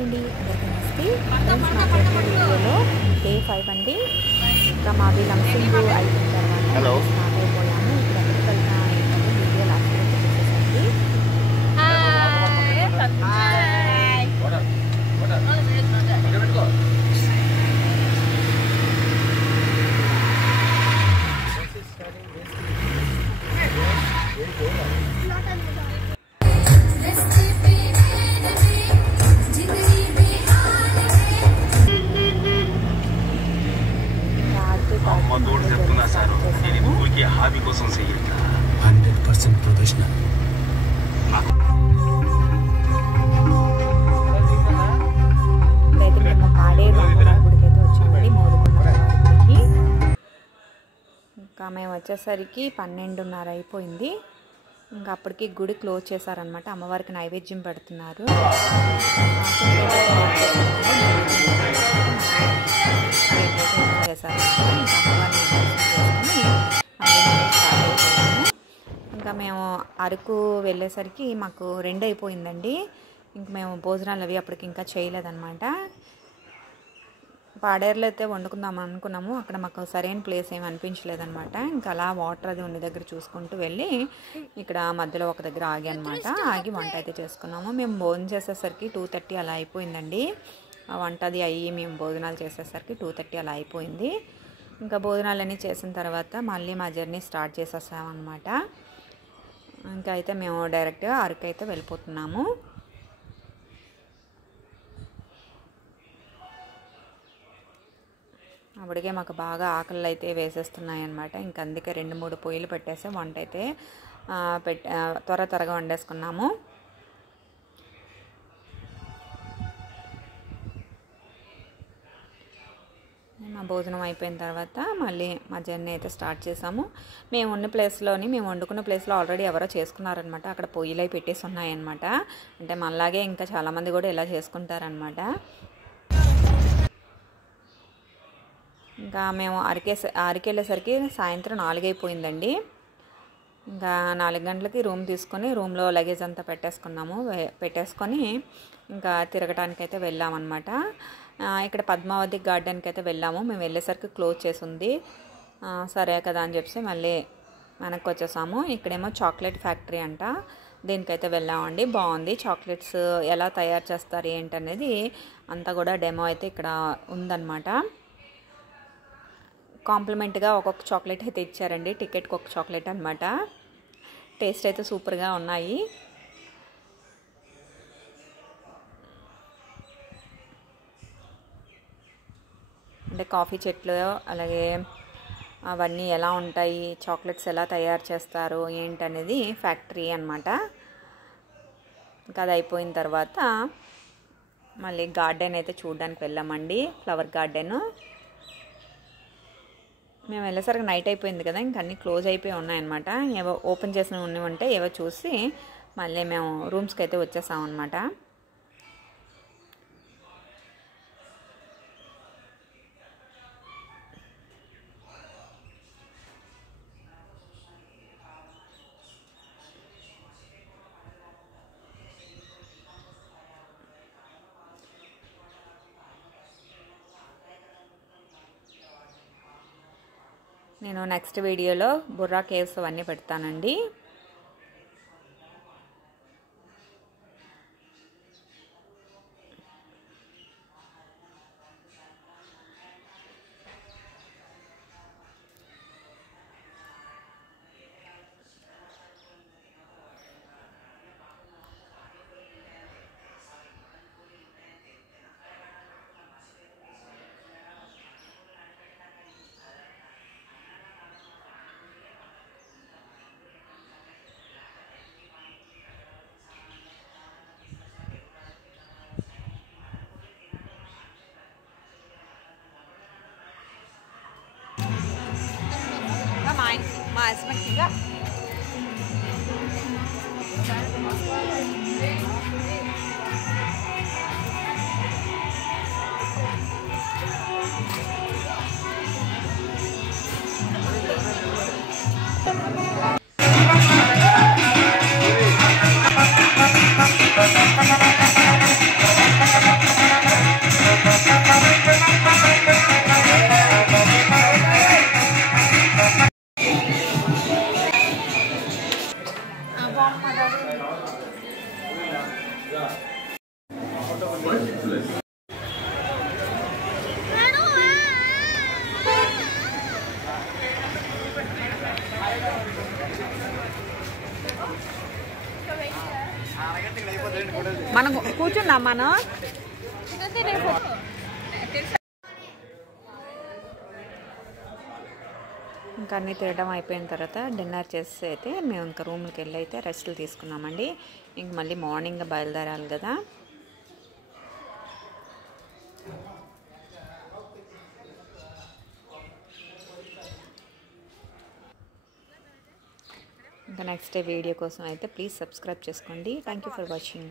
Hi అండి, అందరికీ నమస్తే. ఫ్రెండ్స్, మా వీడియోలో డే 5 అండి. ఇంకా మాది లంచింగ్ అయిపోయిన తర్వాత స్టార్ట్ అయిపోయాము. ఇప్పుడు ఎక్కడికి వెళ్తా ఏంటంటే వీడియో లాస్ట్ వరకు చూసేసండి. హాబీ కోసం చేయట్లా 100% ప్రొఫెషనల్. అయితే మేము పాడేరు అమ్మవారి గుడికి అయితే వచ్చామండి, మోదుకొండ గుడికి. ఇంకా మేము వచ్చేసరికి 12:30 అయిపోయింది. ఇంకా అప్పటికి గుడి క్లోజ్ చేశారనమాట. అమ్మవారికి నైవేద్యం పెడుతున్నారు. ఇంకా మేము అరకు వెళ్ళేసరికి మాకు 2 అయిపోయిందండి. ఇంక మేము భోజనాలు అవి అప్పటికి ఇంకా చేయలేదన్నమాట. పాడేరులో అయితే వండుకుందాం అనుకున్నాము. అక్కడ మాకు సరైన ప్లేస్ ఏమి అనిపించలేదన్నమాట. ఇంకా అలా వాటర్ అది ఉన్న దగ్గర చూసుకుంటూ వెళ్ళి ఇక్కడ మధ్యలో ఒక దగ్గర ఆగి అనమాట. ఆగి వంట అయితే చేసుకున్నాము. మేము భోజనం చేసేసరికి 2:30 అలా అయిపోయిందండి. ఆ వంట అది అయ్యి మేము భోజనాలు చేసేసరికి 2:30 అలా అయిపోయింది. ఇంకా భోజనాలన్నీ చేసిన తర్వాత మళ్ళీ మా జర్నీ స్టార్ట్ చేసేసామన్నమాట. ఇంకా అయితే మేము డైరెక్ట్గా అరకు అయితే వెళ్ళిపోతున్నాము. అప్పటికే మాకు బాగా ఆకలి అయితే వేసేస్తున్నాయి అన్నమాట. ఇంకా అందుకే 2-3 పొయ్యిలు పెట్టేసి వంట అయితే త్వరగా వండేసుకున్నాము. మా భోజనం అయిపోయిన తర్వాత మళ్ళీ మా జర్నీ అయితే స్టార్ట్ చేసాము. మేము వండుకున్న ప్లేస్లో ఆల్రెడీ ఎవరో చేసుకున్నారనమాట. అక్కడ పొయ్యిలు అయి పెట్టేసి ఉన్నాయన్నమాట. అంటే మనలాగే ఇంకా చాలామంది కూడా ఇలా చేసుకుంటారనమాట. ఇంకా మేము అరకెళ్ళేసరికి సాయంత్రం 4 అయిపోయిందండి. ఇంకా 4 గంటలకి రూమ్ తీసుకొని రూమ్లో లగేజ్ అంతా పెట్టేసుకొని ఇంకా తిరగటానికి అయితే వెళ్ళామన్నమాట. ఇక్కడ పద్మావతి గార్డెన్కి అయితే వెళ్ళాము. మేము వెళ్ళేసరికి క్లోజ్ చేసి ఉంది. సరే కదా అని చెప్పి మళ్ళీ వెనక్కి వచ్చేసాము. ఇక్కడేమో చాక్లెట్ ఫ్యాక్టరీ అంట, దీనికైతే వెళ్ళామండి. బాగుంది. చాక్లెట్స్ ఎలా తయారు చేస్తారు ఏంటనేది అంతా కూడా డెమో అయితే ఇక్కడ ఉందన్నమాట. కాంప్లిమెంట్గా ఒక్కొక్క చాక్లెట్ అయితే ఇచ్చారండి. టికెట్కి ఒక చాక్లెట్ అనమాట. టేస్ట్ అయితే సూపర్గా ఉన్నాయి. అంటే కాఫీ చెట్లు అలాగే అవన్నీ ఎలా ఉంటాయి, చాక్లెట్స్ ఎలా తయారు చేస్తారు ఏంటనేది ఫ్యాక్టరీ అనమాట. ఇంకా అది అయిపోయిన తర్వాత మళ్ళీ గార్డెన్ అయితే చూడడానికి వెళ్ళామండి, ఫ్లవర్ గార్డెను. మేము వెళ్ళేసరికి నైట్ అయిపోయింది కదా, ఇంక అన్నీ క్లోజ్ అయిపోయి ఉన్నాయన్నమాట. ఏవో ఓపెన్ చేసినవి ఉంటే ఏవో చూసి మళ్ళీ మేము రూమ్స్కి అయితే వచ్చేసామన్నమాట. నేను నెక్స్ట్ వీడియోలో బుర్రా కేవ్స్ అవన్నీ పెడతానండి. Mais makinga. మనం కూర్చున్నాం మనం. ఇంకా అన్నీ తినడం అయిపోయిన తర్వాత డిన్నర్ చేసి అయితే మేము ఇంకా రూమ్కి వెళ్ళి అయితే రెస్ట్లు తీసుకున్నామండి. ఇంక మళ్ళీ మార్నింగ్ బయలుదేరాలి కదా. ఇంకా నెక్స్ట్ డే వీడియో కోసం అయితే ప్లీజ్ సబ్స్క్రైబ్ చేసుకోండి. Thank you for watching.